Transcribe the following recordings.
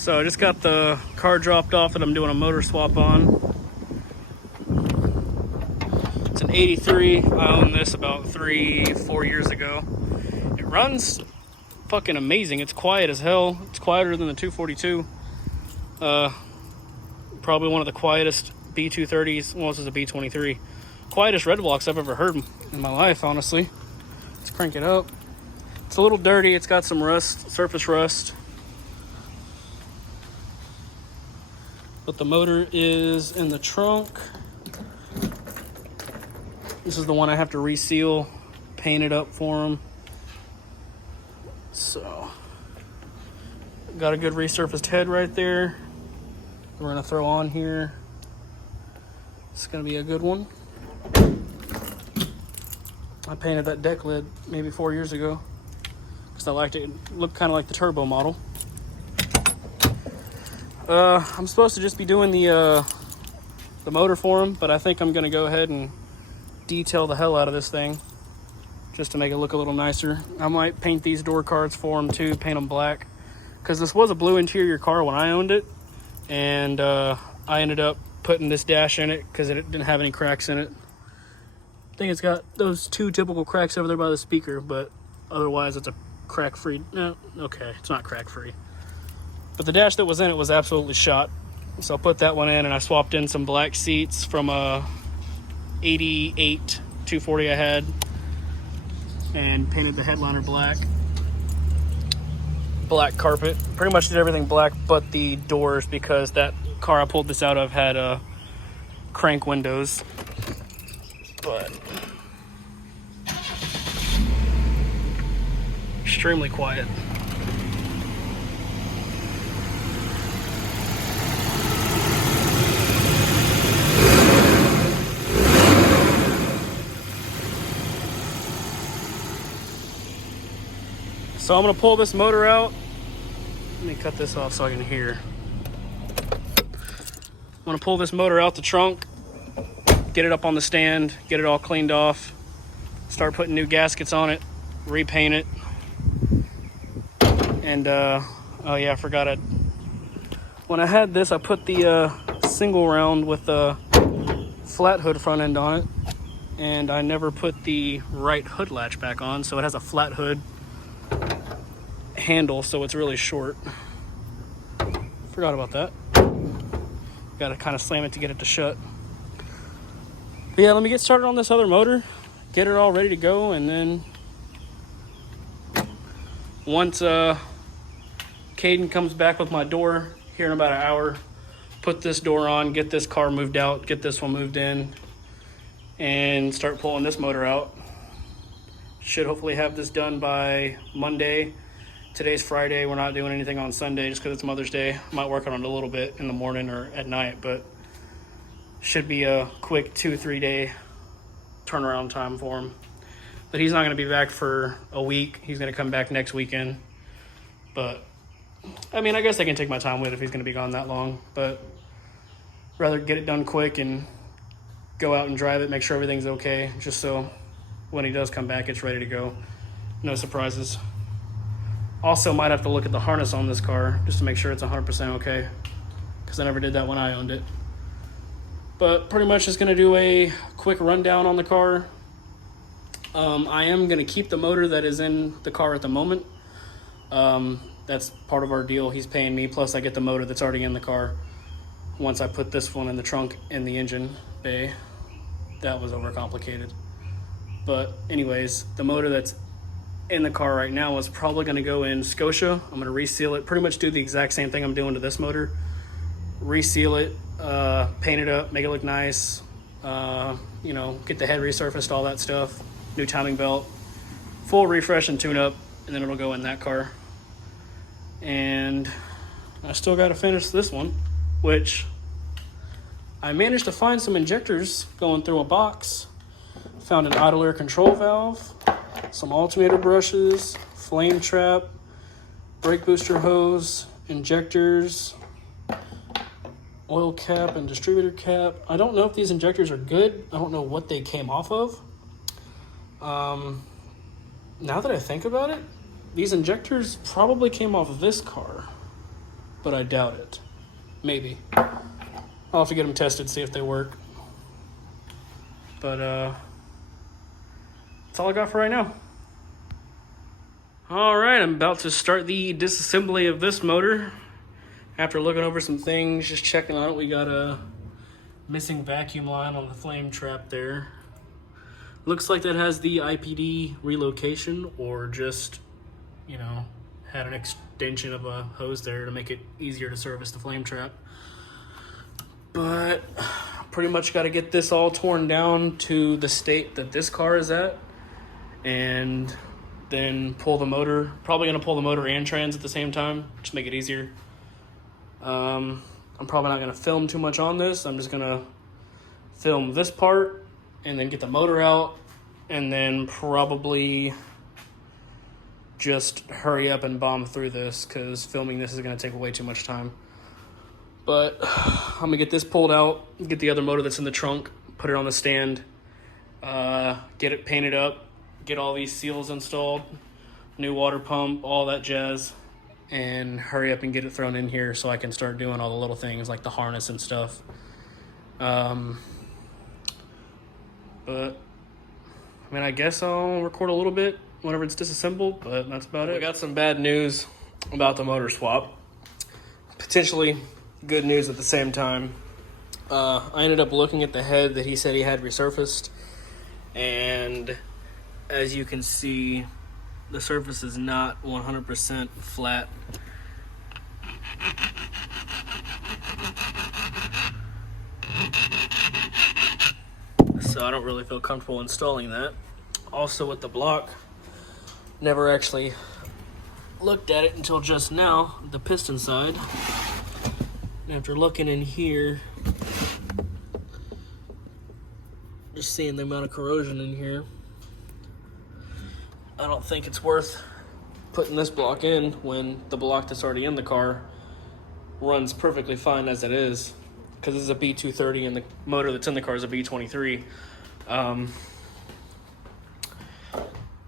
So I just got the car dropped off that I'm doing a motor swap on. It's an 83. I owned this about 3-4 years ago. It runs fucking amazing. It's quiet as hell. It's quieter than the 242. Probably one of the quietest B230s. Well, this is a B23. Quietest Redblocks I've ever heard in my life, honestly. Let's crank it up. It's a little dirty. It's got some rust, surface rust. But the motor is in the trunk. This is the one I have to reseal, paint it up for them. So, got a good resurfaced head right there. We're gonna throw on here. It's gonna be a good one. I painted that deck lid maybe 4 years ago because I liked it. It looked kind of like the turbo model. I'm supposed to just be doing the motor for him, but I think I'm gonna go ahead and detail the hell out of this thing just to make it look a little nicer. I might paint these door cards for him too, paint them black, because this was a blue interior car when I owned it, and I ended up putting this dash in it because it didn't have any cracks in it. I think it's got those two typical cracks over there by the speaker, but otherwise it's a crack-free. No, okay, it's not crack-free. But the dash that was in it was absolutely shot. So I put that one in, and I swapped in some black seats from a 88 240 I had, and painted the headliner black. Black carpet. Pretty much did everything black but the doors, because that car I pulled this out of had crank windows. But extremely quiet. So I'm gonna pull this motor out. Let me cut this off so I can hear. I'm gonna pull this motor out the trunk, get it up on the stand, get it all cleaned off, start putting new gaskets on it, repaint it. And oh yeah, I forgot it. When I had this, I put the single round with the flat hood front end on it, and I never put the right hood latch back on, so it has a flat hood handle, so it's really short. Forgot about that. Gotta kind of slam it to get it to shut. But yeah, let me get started on this other motor, get it all ready to go, and then once Caden comes back with my door here in about an hour, put this door on, get this car moved out, get this one moved in, and start pulling this motor out. Should hopefully have this done by Monday. Today's Friday. We're not doing anything on Sunday just because it's Mother's Day. Might work on it a little bit in the morning or at night, but should be a quick 2-3 day turnaround time for him. But he's not going to be back for a week. He's going to come back next weekend. But I mean, I guess I can take my time with it if he's going to be gone that long, but rather get it done quick and go out and drive it, make sure everything's okay, just so when he does come back, it's ready to go. No surprises. Also, might have to look at the harness on this car just to make sure it's 100% okay, because I never did that when I owned it. But pretty much just going to do a quick rundown on the car. I am going to keep the motor that is in the car at the moment. That's part of our deal. He's paying me, plus I get the motor that's already in the car. Once I put this one in the trunk in the engine bay, that was overcomplicated. But anyways, the motor that's in the car right now is probably going to go in Scotia. I'm going to reseal it, pretty much do the exact same thing I'm doing to this motor. Reseal it, paint it up, make it look nice, you know, get the head resurfaced, all that stuff, new timing belt, full refresh and tune up, and then it'll go in that car. And I still got to finish this one, which I managed to find some injectors going through a box. Found an idler control valve, some alternator brushes, flame trap, brake booster hose, injectors, oil cap and distributor cap. I don't know if these injectors are good. I don't know what they came off of. Now that I think about it, these injectors probably came off of this car. but I doubt it. Maybe. I'll have to get them tested, see if they work. But that's all I got for right now. All right, I'm about to start the disassembly of this motor. After looking over some things, just checking on it, we got a missing vacuum line on the flame trap there. Looks like that has the IPD relocation, or just, you know, had an extension of a hose there to make it easier to service the flame trap. But pretty much got to get this all torn down to the state that this car is at, and then pull the motor. Probably going to pull the motor and trans at the same time, just make it easier. I'm probably not going to film too much on this. I'm just going to film this part and then get the motor out, and then probably just hurry up and bomb through this, because filming this is going to take way too much time. But I'm going to get this pulled out, get the other motor that's in the trunk, put it on the stand, get it painted up, get all these seals installed, new water pump, all that jazz, and hurry up and get it thrown in here so I can start doing all the little things like the harness and stuff. But I mean, I guess I'll record a little bit whenever it's disassembled, but that's about it. We got some bad news about the motor swap. Potentially good news at the same time. I ended up looking at the head that he said he had resurfaced, and as you can see, the surface is not 100% flat. So I don't really feel comfortable installing that. Also with the block, never actually looked at it until just now, the piston side. And after looking in here, just seeing the amount of corrosion in here, I don't think it's worth putting this block in when the block that's already in the car runs perfectly fine as it is, because this is a B230 and the motor that's in the car is a B23.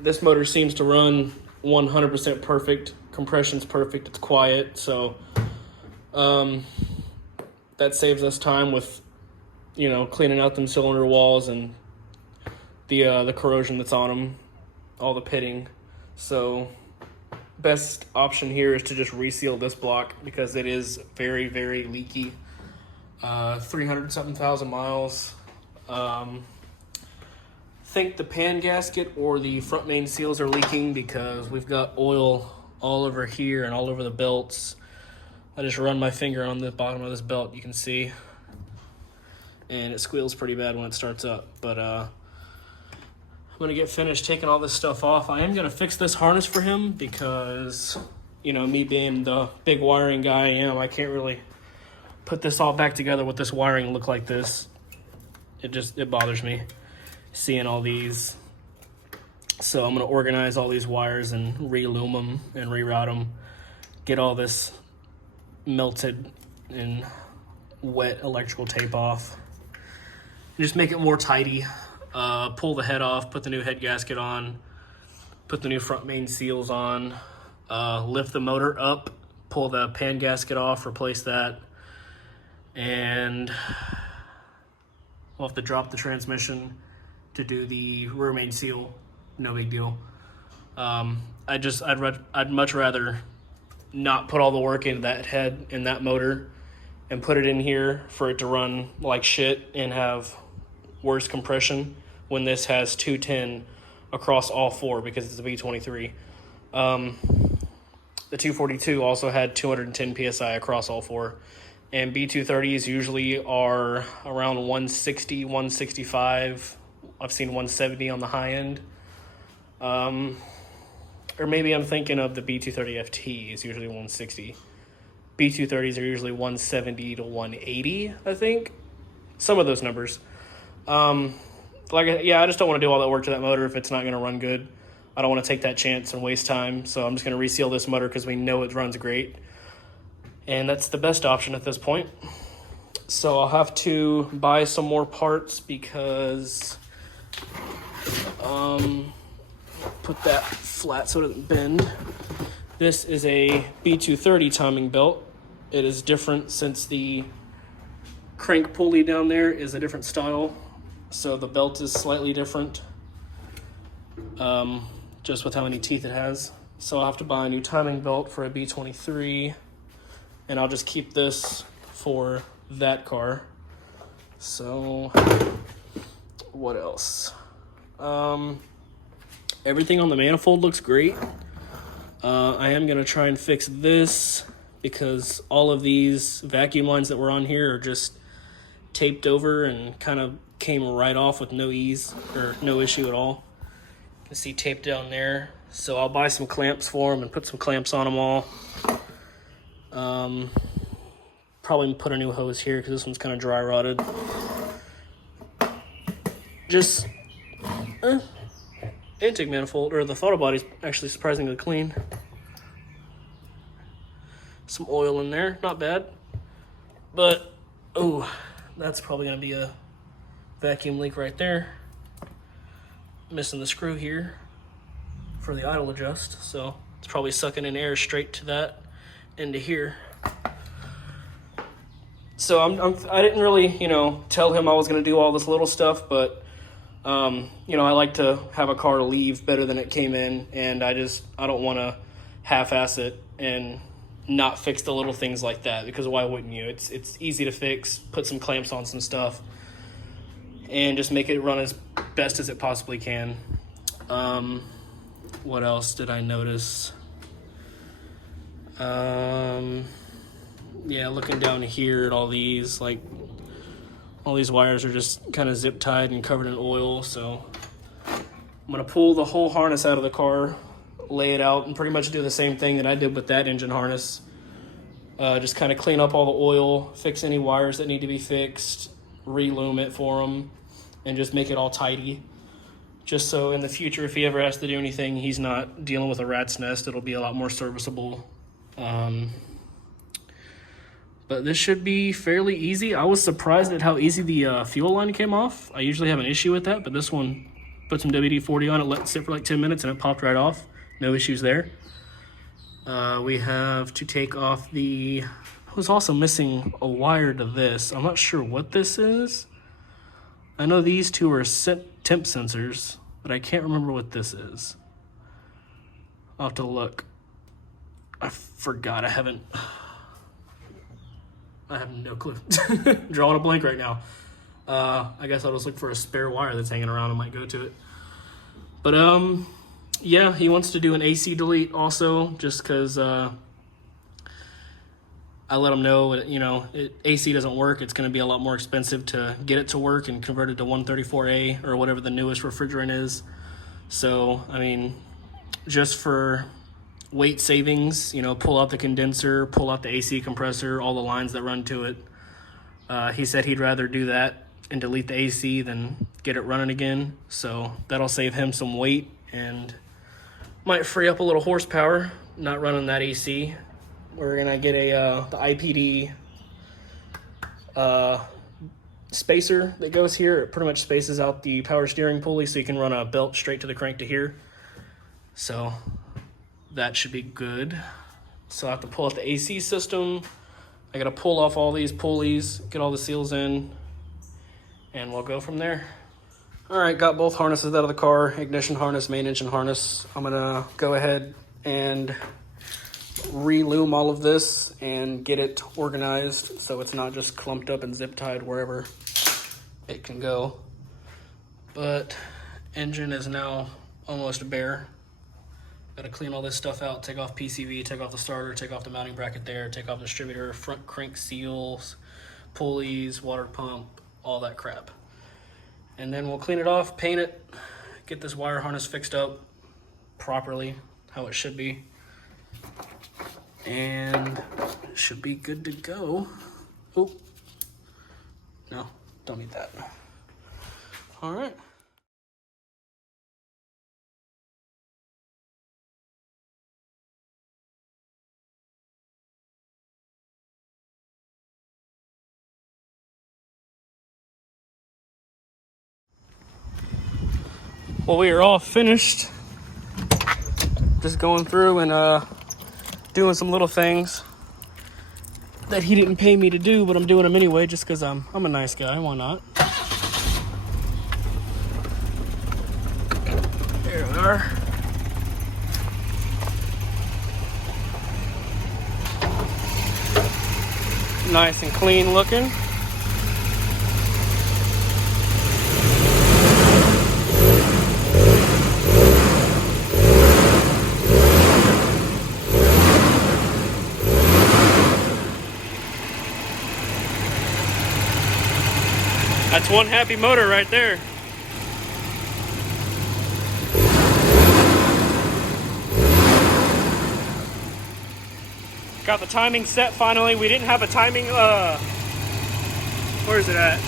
This motor seems to run 100% perfect. Compression's perfect, it's quiet, so that saves us time with, you know, cleaning out them cylinder walls and the corrosion that's on them, all the pitting. So best option here is to just reseal this block, because it is very, very leaky. 300 something thousand miles. Think the pan gasket or the front main seals are leaking, because we've got oil all over here and all over the belts. I just run my finger on the bottom of this belt, you can see, and it squeals pretty bad when it starts up. But I'm gonna get finished taking all this stuff off. I am gonna fix this harness for him, because, you know, me being the big wiring guy I am, I can't really put this all back together with this wiring look like this. It bothers me seeing all these. So I'm gonna organize all these wires and re-loom them and reroute them, get all this melted and wet electrical tape off, and just make it more tidy. Pull the head off, put the new head gasket on, put the new front main seals on, lift the motor up, pull the pan gasket off, replace that, and we'll have to drop the transmission to do the rear main seal. No big deal. I'd much rather not put all the work into that head and that motor and put it in here for it to run like shit and have worse compression when this has 210 across all four, because it's a V23. The 242 also had 210 PSI across all four, and B230s usually are around 160, 165. I've seen 170 on the high end. Or maybe I'm thinking of the B230 FT is usually 160. B230s are usually 170 to 180, I think. Some of those numbers. I just don't want to do all that work to that motor if it's not going to run good. I don't want to take that chance and waste time, so I'm just going to reseal this motor because we know it runs great. And that's the best option at this point. So I'll have to buy some more parts, because put that flat so it doesn't bend. This is a B230 timing belt, It is different since the crank pulley down there is a different style, so the belt is slightly different, just with how many teeth it has. So I'll have to buy a new timing belt for a B23, and I'll just keep this for that car. So what else? Everything on the manifold looks great. I am gonna try and fix this because all of these vacuum lines that were on here are just taped over and kind of came right off with no ease or no issue at all. You can see tape down there. So I'll buy some clamps for them and put some clamps on them all. Probably put a new hose here because this one's kind of dry rotted. Just intake manifold, or the throttle body's actually surprisingly clean. Some oil in there, not bad. But oh, that's probably gonna be a vacuum leak right there. Missing the screw here for the idle adjust, so it's probably sucking in air straight to that into here. So I didn't really, tell him I was gonna do all this little stuff, but I like to have a car leave better than it came in, and I don't want to half-ass it and not fix the little things like that, because why wouldn't you? It's easy to fix, put some clamps on some stuff, and just make it run as best as it possibly can. What else did I notice? Yeah, looking down here at all these wires are just kind of zip tied and covered in oil. So I'm gonna pull the whole harness out of the car, lay it out, and pretty much do the same thing that I did with that engine harness. Just kind of clean up all the oil, fix any wires that need to be fixed, relume it for them, and just make it all tidy. Just so in the future, if he ever has to do anything, he's not dealing with a rat's nest. It'll be a lot more serviceable. But this should be fairly easy. I was surprised at how easy the fuel line came off. I usually have an issue with that, but this one, put some WD-40 on it, let it sit for like 10 minutes, and it popped right off. No issues there. We have to take off I was also missing a wire to this. I'm not sure what this is. I know these two are temp sensors, but I can't remember what this is. I'll have to look. I forgot. I have no clue. Drawing a blank right now. I guess I'll just look for a spare wire that's hanging around. I might go to it. But yeah, he wants to do an AC delete also, just because I let him know, AC doesn't work. It's going to be a lot more expensive to get it to work and convert it to 134A or whatever the newest refrigerant is. So, I mean, just for weight savings, pull out the condenser, pull out the AC compressor, all the lines that run to it. He said he'd rather do that and delete the AC than get it running again. So that'll save him some weight and might free up a little horsepower, not running that AC. We're gonna get the IPD spacer that goes here. It pretty much spaces out the power steering pulley so you can run a belt straight to the crank to here. So that should be good. So I have to pull out the AC system. I gotta pull off all these pulleys, get all the seals in, and we'll go from there. All right, got both harnesses out of the car, ignition harness, main engine harness. I'm gonna go ahead and relume all of this and get it organized so it's not just clumped up and zip tied wherever it can go. But engine is now almost bare. Gotta clean all this stuff out, take off PCV, take off the starter, take off the mounting bracket there, take off the distributor, front crank seals, pulleys, water pump, all that crap. And then we'll clean it off, paint it, get this wire harness fixed up properly, how it should be. And it should be good to go. Oh, no, don't need that. All right. Well, we are all finished. Just going through and doing some little things. that he didn't pay me to do, but I'm doing them anyway just because I'm a nice guy. Why not? There we are. Nice and clean looking. That's one happy motor right there. Got the timing set finally. We didn't have a timing, where is it at?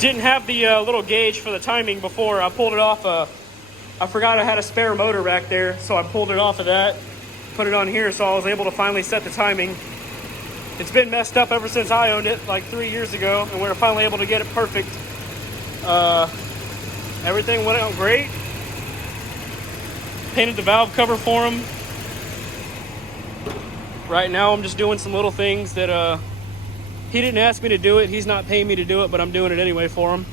Didn't have the little gauge for the timing before. I pulled it off, I forgot I had a spare motor back there, so I pulled it off of that, put it on here, so I was able to finally set the timing. It's been messed up ever since I owned it, like 3 years ago, and we were finally able to get it perfect. Everything went out great. Painted the valve cover for him. Right now I'm just doing some little things that he didn't ask me to do it. He's not paying me to do it, but I'm doing it anyway for him.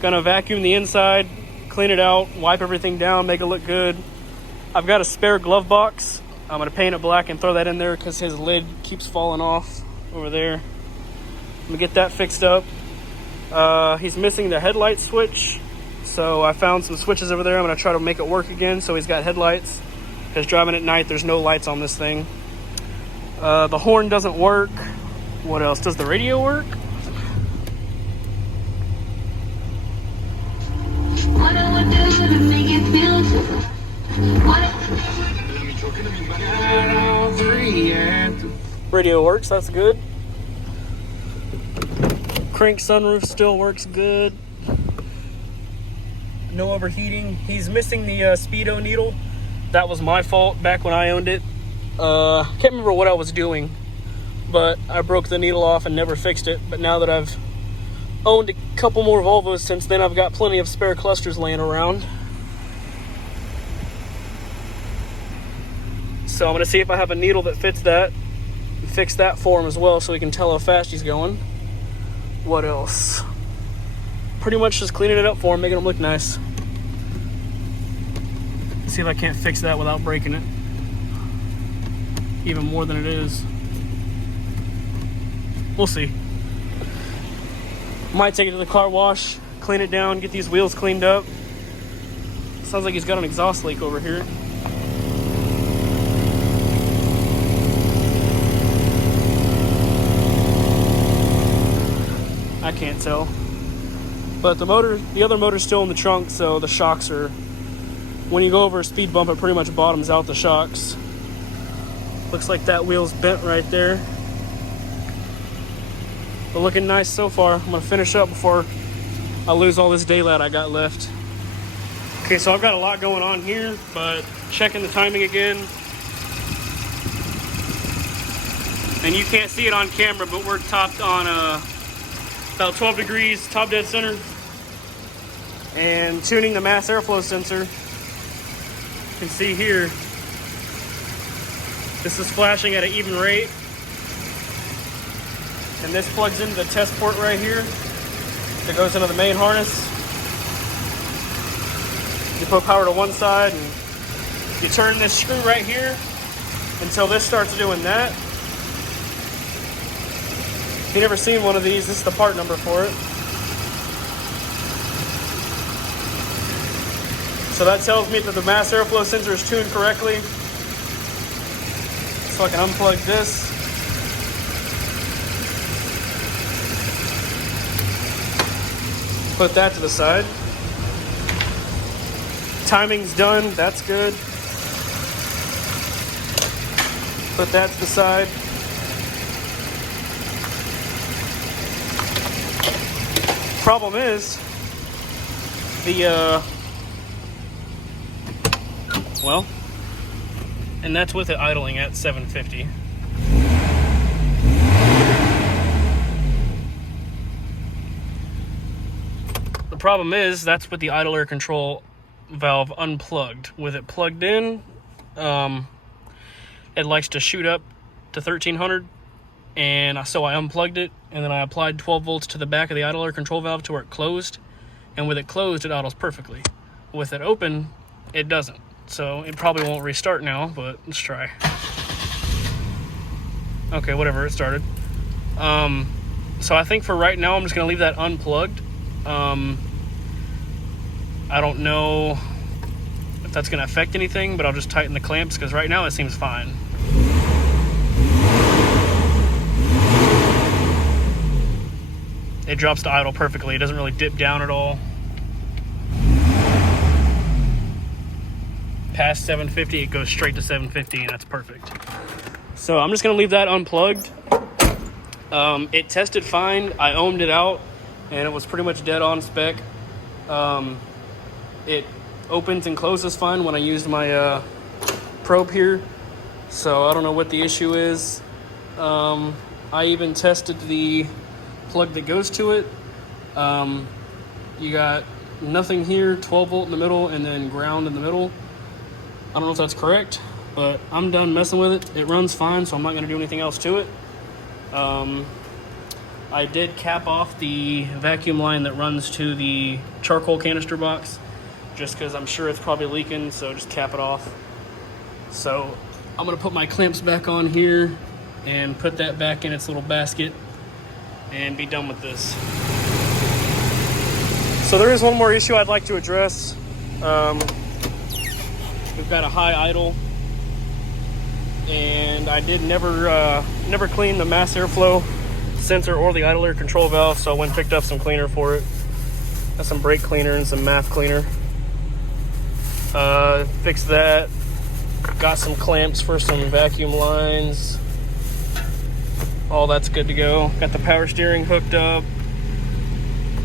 Gonna vacuum the inside, clean it out, wipe everything down, make it look good. I've got a spare glove box. I'm gonna paint it black and throw that in there because his lid keeps falling off over there. I'm gonna get that fixed up. He's missing the headlight switch, so I found some switches over there. I'm gonna try to make it work again so he's got headlights, because driving at night there's no lights on this thing. The horn doesn't work. What else? Does the radio work? Radio works, that's good. Crank sunroof still works good. No overheating. He's missing the speedo needle. That was my fault back when I owned it. Can't remember what I was doing, but I broke the needle off and never fixed it. But now that I've owned a couple more Volvos since then, I've got plenty of spare clusters laying around. So I'm gonna see if I have a needle that fits that, and fix that for him as well so we can tell how fast he's going. What else? Pretty much just cleaning it up for him, making him look nice. See if I can't fix that without breaking it even more than it is. We'll see. Might take it to the car wash, clean it down, get these wheels cleaned up. Sounds like he's got an exhaust leak over here. I can't tell. But the other motor's still in the trunk, so the shocks are, when you go over a speed bump, it pretty much bottoms out the shocks. Looks like that wheel's bent right there. But looking nice so far. I'm gonna finish up before I lose all this daylight I got left. Okay, so I've got a lot going on here, but checking the timing again. And you can't see it on camera, but we're topped on about 12 degrees, top dead center. And tuning the mass airflow sensor. You can see here, this is flashing at an even rate. And this plugs into the test port right here that goes into the main harness. You put power to one side and you turn this screw right here until this starts doing that. If you've never seen one of these, this is the part number for it. So that tells me that the mass airflow sensor is tuned correctly. So I can unplug this. Put that to the side. Timing's done, that's good. Put that to the side. Problem is, well, and that's with it idling at 750. The problem is, that's with the idler control valve unplugged. With it plugged in, it likes to shoot up to 1300, and so I unplugged it, and then I applied 12 volts to the back of the idler control valve to where it closed, and with it closed, it idles perfectly. With it open, it doesn't. So it probably won't restart now, but let's try. Okay, whatever, it started. So I think for right now, I'm just gonna leave that unplugged. I don't know if that's gonna affect anything, but I'll just tighten the clamps, because right now it seems fine. It drops to idle perfectly. It doesn't really dip down at all. Past 750, it goes straight to 750, and that's perfect. So I'm just gonna leave that unplugged. It tested fine. I ohmed it out, and it was pretty much dead on spec. It opens and closes fine when I used my probe here, so I don't know what the issue is. I even tested the plug that goes to it. You got nothing here, 12 volt in the middle, and then ground in the middle. I don't know if that's correct, but I'm done messing with it. It runs fine, so I'm not going to do anything else to it. I did cap off the vacuum line that runs to the charcoal canister box, just because I'm sure it's probably leaking, so just cap it off. So I'm going to put my clamps back on here and put that back in its little basket and be done with this. So there is one more issue I'd like to address. We've got a high idle, and I did never clean the mass airflow sensor or the idler control valve, so I went and picked up some cleaner for it. Got some brake cleaner and some MAF cleaner. Fixed that. Got some clamps for some vacuum lines. All that's good to go. Got the power steering hooked up.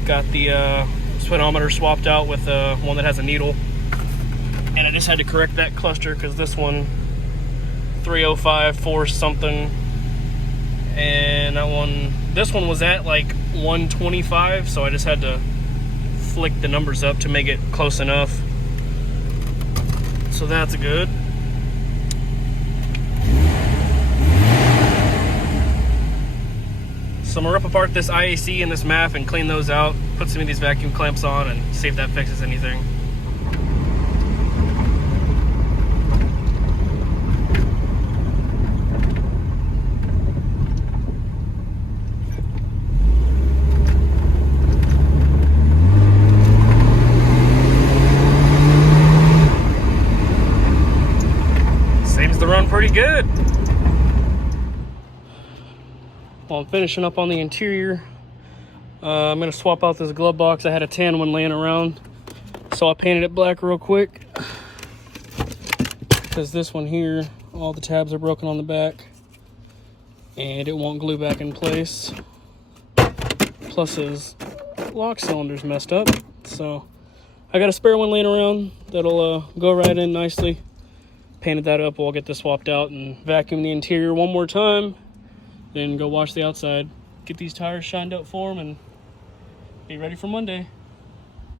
Got the speedometer swapped out with one that has a needle. And I just had to correct that cluster because this one 305 4 something, and this one was at like 125, so I just had to flick the numbers up to make it close enough. So that's good. So I'm gonna rip apart this IAC and this MAF and clean those out, put some of these vacuum clamps on, and see if that fixes anything. Seems to run pretty good. Well, I'm finishing up on the interior. I'm gonna swap out this glove box. I had a tan one laying around, so I painted it black real quick, because this one here, all the tabs are broken on the back and it won't glue back in place. Plus his lock cylinder's messed up, so I got a spare one laying around that'll go right in nicely. Painted that up. We'll get this swapped out and vacuum the interior one more time, then go wash the outside, get these tires shined up for them, and be ready for Monday.